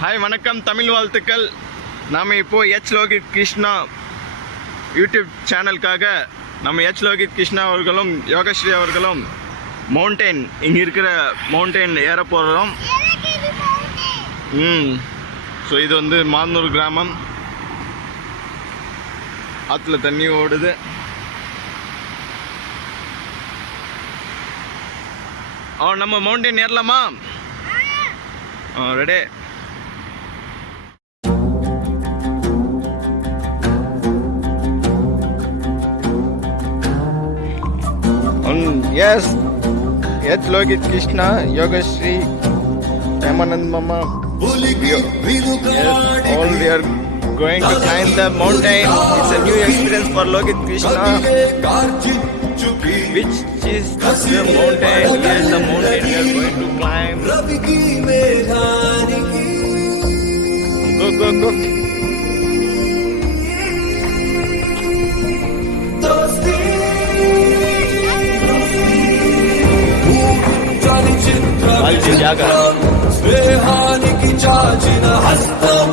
Hi வணக்கம், தமிழ் வாழ்த்துக்கள். நாம் இப்போது எச் லோகித் கிருஷ்ணா யூடியூப் சேனலுக்காக நம்ம எச் லோகித் கிருஷ்ணா அவர்களும் யோகஸ்ரீ அவர்களும் மவுண்டெயின் இங்கே இருக்கிற மவுண்டெயின் ஏற போகிறோம். ஸோ இது வந்து மாந்தூர் கிராமம். ஆற்றுல தண்ணி ஓடுது. நம்ம மவுண்டெயின் ஏறலாமா? Ready. Yes, H. Logit Krishna, Yogashree, Ramanand Mama. Yes, all we are going to climb the mountain. It's a new experience for Logit Krishna. Which is the mountain? Here is the mountain we are going to climb. Go, go, go. స్నేహానికి చాచిన హస్తం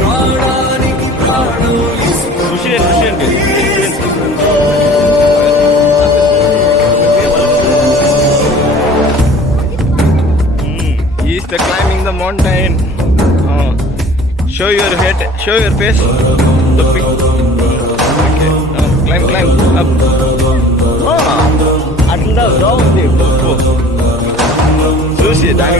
ప్రాణానికి ప్రాణం He is climbing the mountain. Show your head, show your face. The pic. Okay. Climb, climb up. Atla down there. చూసి దాని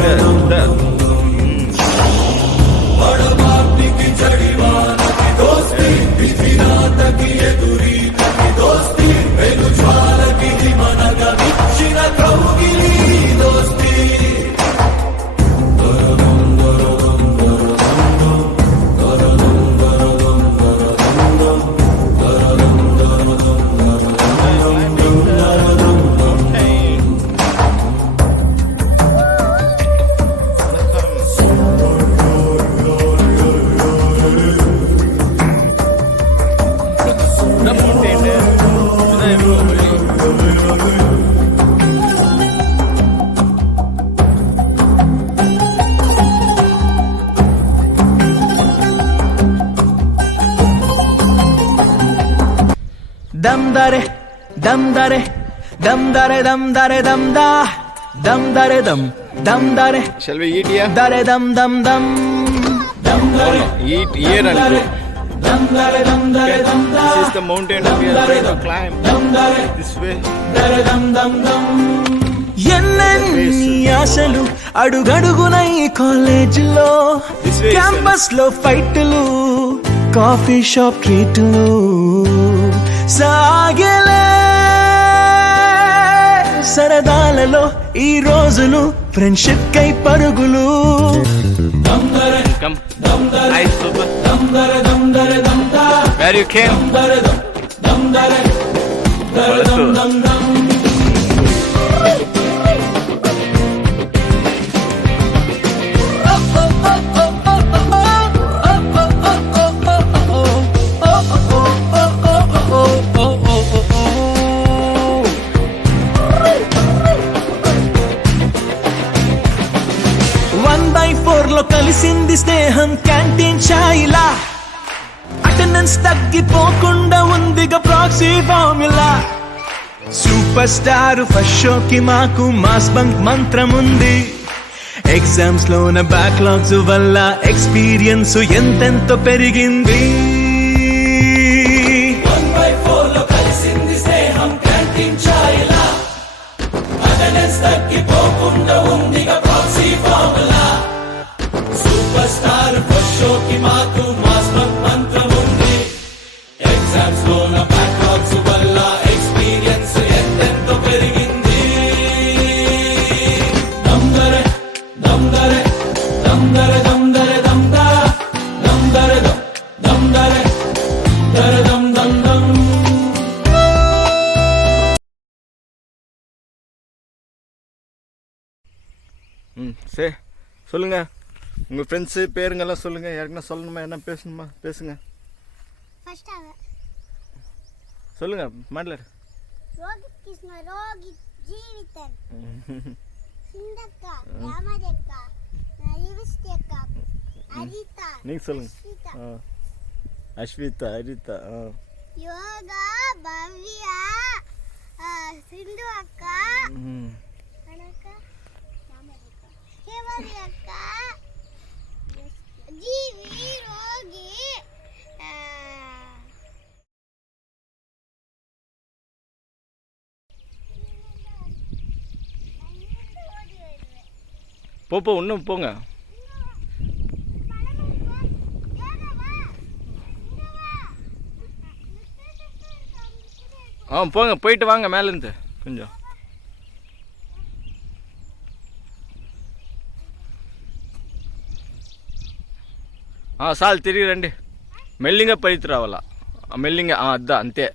dam dare dam dare dam dare dam dare dam da dam dare dam dare. Shall we eat here? Dare dam dam dam dam dare. Eat here and go. Dam dare dam dare dam da. This is the mountain we are going to climb. Dam dare this way. Dare dam dam dam. ఎన్నెన్ని ఆశలు అడుగడుగున ఈ కాలేజీలో, campus లో ఫైట్లు, coffee shop ట్రీట్లు సాగలే. సరదాలలో ఈ రోజులు friendship కై పరుగులు. Where you came? లో కలిసింది స్నేహం క్యాంటీన్ ఛాయిలా. అటెండెన్స్ తగ్గిపోకుండా ఉందిగా proxy formula. Super star first షోకి మాకు మాస్ బంక్ మంత్రం ఉంది. ఎగ్జామ్స్ లోన బ్యాక్లాగ్స్ వల్ల ఎక్స్పీరియన్స్ ఎంతెంతో పెరిగింది. తగ్గిపోకుండా ఉందిగా proxy formula. Super star first షోకి మాకు మాస్ బంక్ మంత్రం ఉంది. ఎగ్జామ్స్ లోన బ్యాక్లాగ్స్ వల్ల ఎక్స్పీరియన్స్ ఎంతెంతో పెరిగింది. దమ్దరే దమ్దరే దమ్దరే దమ్దరే దమ్దా దమ్దరే దమ్దరే దరే దమ్ దమ్ దమ్. சொல்லுங்க, உங்கள் ஃப்ரெண்ட்ஸு பேருங்கெல்லாம் சொல்லுங்கள். யாருக்குன்னா சொல்லணுமா, என்ன பேசணுமா பேசுங்க. சொல்லுங்க மாடலர். ரோகித் கிருஷ்ணா, ரோகித் ஜீவிதன், சிந்தக்கா, ராமதேக்கா, யுவிஸ்தியக்கா, அரிதா நீங்கள் சொல்லுங்க. அஸ்விதா ஆ அஸ்விதா ஹரிதா. ஆ யோகா பவ்யா சிந்து அக்கா ம் அனக்கா கேவலி அக்கா ஜீவி ரோகி போ இன்னும் போங்க. ஆ போங்க, போயிட்டு வாங்க மேலேருந்து கொஞ்சம். చాలు తిరిగి రండి. మెల్లిగా పైకి రావాలా, మెల్లిగా అద్దా అంతే.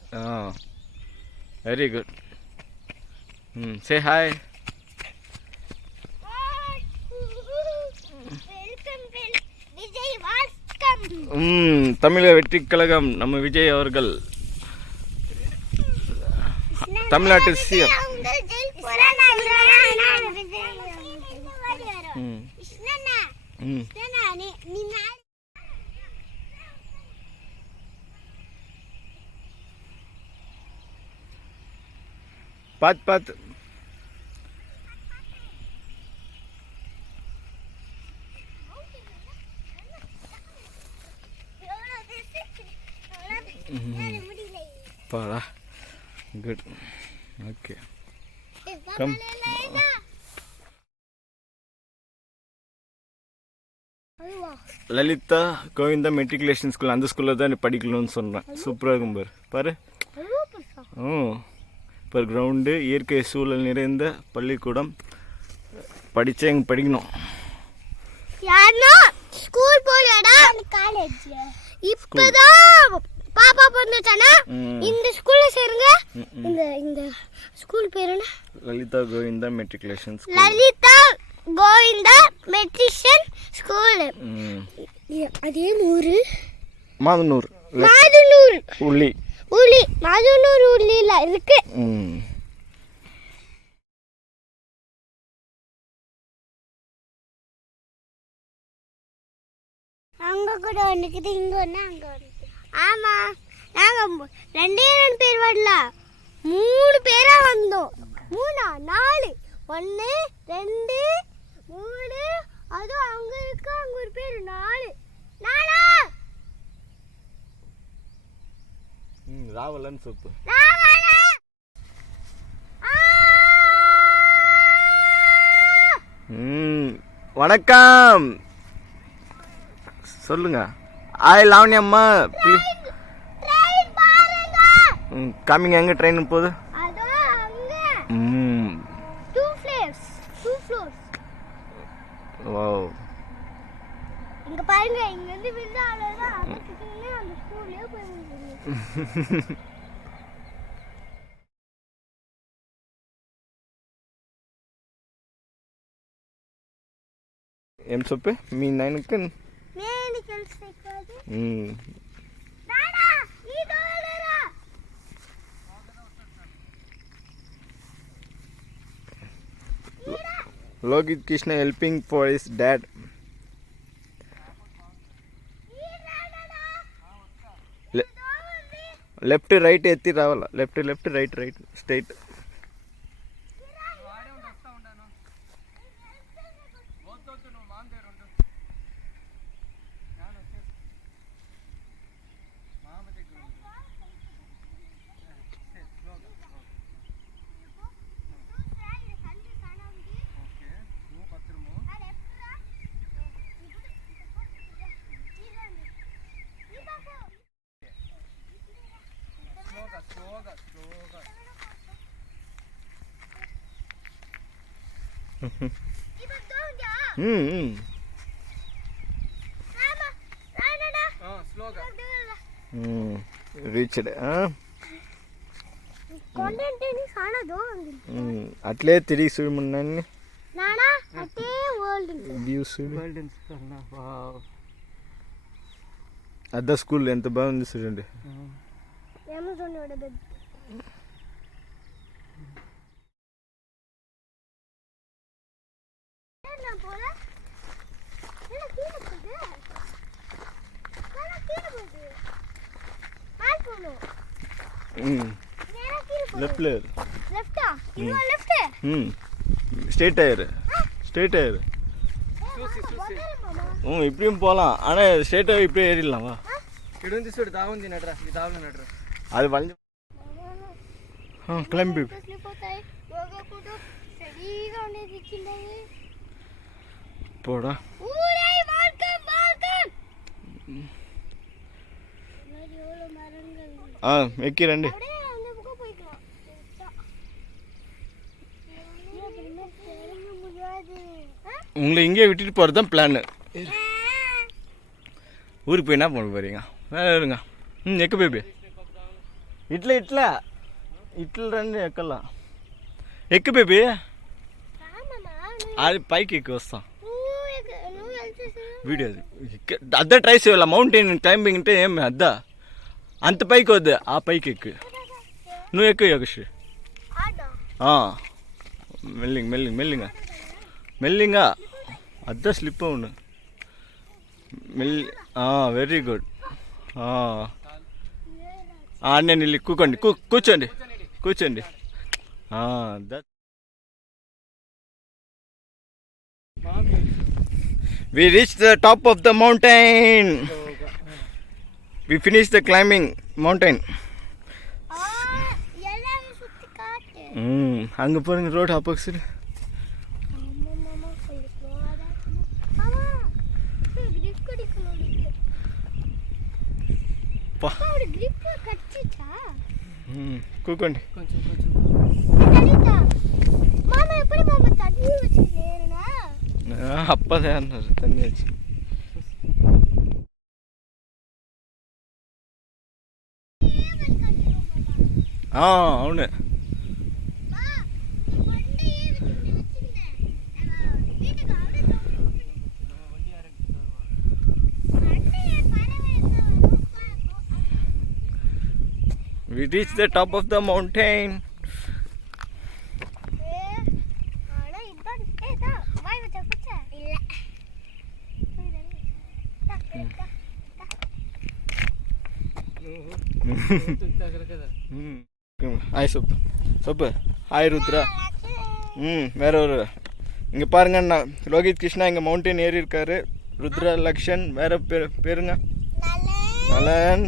Very good. Say hi. தமிழக வெற்றி கழகம் நம்ம விஜய் அவர்கள் தமிழ்நாட்டு சிஎம். பார்த்து பார்த்து. பாடா good. Okay come. Lalitha Govinda matriculation school, அந்த ஸ்கூலில் தான் படிக்கணும்னு சொன்னேன். சூப்பராக இருக்கும் பாரு. இப்போ கிரவுண்டு, இயற்கை சூழல் நிறைந்த பள்ளிக்கூடம். படித்தா எங்கே படிக்கணும். ஸ்கூல் போலடா காலேஜ் இப்பதான் பாப்பா பொண்ணுட்டானா இந்த ஸ்கூல்ல சேருங்க. இந்த ஸ்கூல் பேர் என்ன? Lalitha Govinda matriculation school. Lalitha Govinda matriculation school. அதே ஊரு மாதனூர். உள்ளி மாதனூர் உள்ளில இருக்கு. அங்க கூட ஒண்ணுக்குது, இங்க ஒண்ணு, அங்க ஒண்ணு. ஆமா, நாங்க 2 பேர் வரல, 3 பேரா வந்தோம். 4 1 2 3. அது அங்க இருக்கு, அங்க ஒரு பேர் 4 ராவலன் சூப்பு. வணக்கம் சொல்லுங்க. ஆய் லாவண்யம்மா காமிங்க, எங்க ட்ரெயின் போகுது? வாவ். இங்க பாருங்க, இங்க இருந்து விழுந்தா அவ்வளவுதான். அதுக்கு அந்த ஸ்கூல்லே போய் ఏం చెప్పే మీ నాయనకి నేను తెలుసుకోదు. Logit Krishna helping for his dad. Left right ఎత్తి రావాలా. Left right straight. రీచ్డ్. అట్లే తిరిగి చూడమన్నాన్ని వ్యూస్. అద్దా స్కూల్ ఎంత బాగుంది చూడండి. லெஃப்டில் ஏறு லெஃப்டா இதுவா லெஃப்ட் ஸ்ட்ரெயிட் ஆயிரு இப்படியும் போகலாம் ஆனால் ஸ்ட்ரெயிட்டாக இப்படியே ஏறிடலாம் வா ఇడుంది చూడు దాగుంది నడరా ఈ దాగులో నడరా அது வளைஞ்சு கிளம்பி స్లిప్ అవుతాయి యోగా కూడా రెడీగా ఉండేది కిందది போடா ஊரே வெல்கம் எவ்வளோ மரங்கள் வைக்கிறேன்டி அப்படியே அந்த பக்கம் போய்க்கலாம் உங்களை இங்கேயே விட்டுட்டு போகிறது தான் பிளான் ஊருக்கு போய் என்ன பண்ண போகிறீங்க வேறு இருங்க எக்க பேபி ఇట్లా రండి ఎక్కలా ఎక్కు బేబీ అది పైకి ఎక్కి వస్తాం వీడియో అద్దా ట్రై చేయాల మౌంటైన్ క్లైంబింగ్ అంటే ఏమి అద్దా అంత పైకి వద్దు ఆ పైకి ఎక్కు నువ్వు ఎక్కువ యోగశ్రీ మెల్లింగా అద్దా స్లిప్ అవును వెరీ గుడ్ నేను వెళ్ళి కూర్చోండి We reached the top of the mountain. We finished the climbing mountain. அங்க பாருங்க ரோட் ஆப்போசிட் కూకోండి అప్పదే అన్నారు తన్ని వచ్చి అవును We reached the top of the mountain. Hi soup hi Rudra வேற ஒரு இங்கே பாருங்க நான் லோகித் கிருஷ்ணா இங்கே மவுண்டைன் ஏறி இருக்காரு ருத்ரா லக்ஷன் வேற பேருங்க நலன்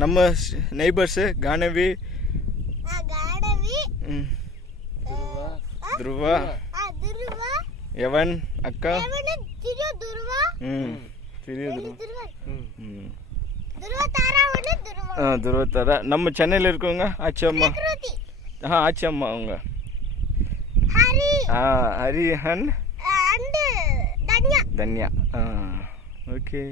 நம்ம நெய்பர்ஸு கானவி துருவா யவன் அக்கா துருவா தாரா நம்ம சென்னையில் இருக்கவங்க ஆச்சி அம்மா ஆச்சி அம்மா அவங்க ஹரிஹன் தன்யா ஓகே